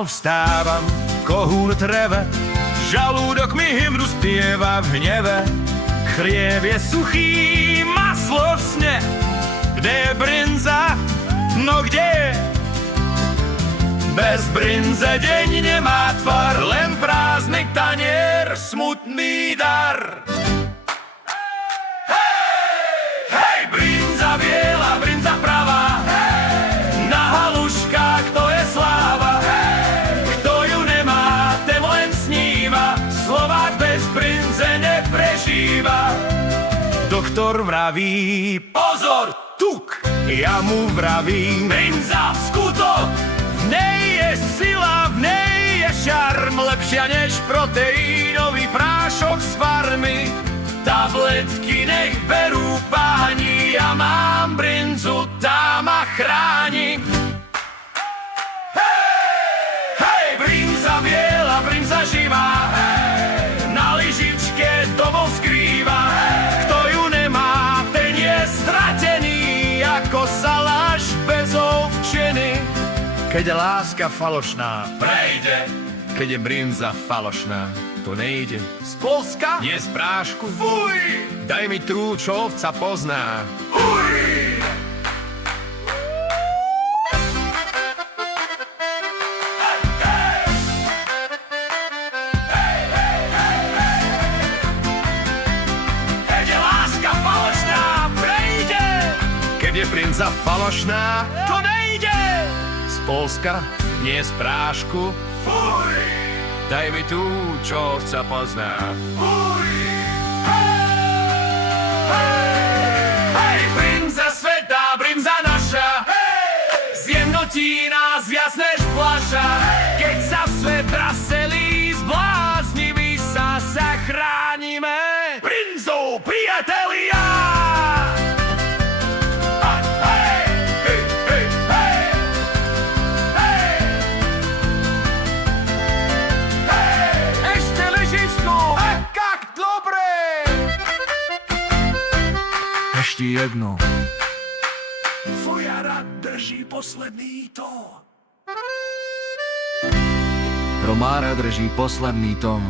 Ráno vstávam, kohút reve, žalúdok mi hymnu spieva v hneve. Chlieb je suchý, maslo v sne, kde je brinza, no kde je? Bez brinze deň nemá tvar, len prázdny tanier, smutný dar. Hej, brinza biela, brinza pravá, na haluškách to je sláva. Kto ju nemá, ten len sníva, Slovák bez brinze neprežíva. Doktor vraví, pozor, tuk, ja mu vravím, brinza, skutok. V nej je sila, v nej je šarm, lepšia než proteínový prášok z farmy. Tabletky nech berú páni, ja mám brinzu, tá ma chráni. Hej, brinza biela, brinza živá, na lyžičke domov skrýva. Kto ju nemá, ten je stratený, ako saláš bez ovčiny. Keď je láska falošná, prejde. Keď je brinza falošná, to nejde. Z Polska? Nie z prášku. Fuj! Daj mi trú, čo ovca pozná. Uj! Keď je láska falošná, prejde. Keď je brinza falošná, to nejde. Z Polska? Nie z prášku. Fuj! Daj mi tú, čo ovca pozná. Uj! Hej, brinza sveta, brinza naša, zjednotí nás viac než fľaša. Keď sa svet raselí, zbláznimi sa zachránime brinzou, priatelia. Ešte jedno. Fujara drží posledný tón. Romára drží posledný tón.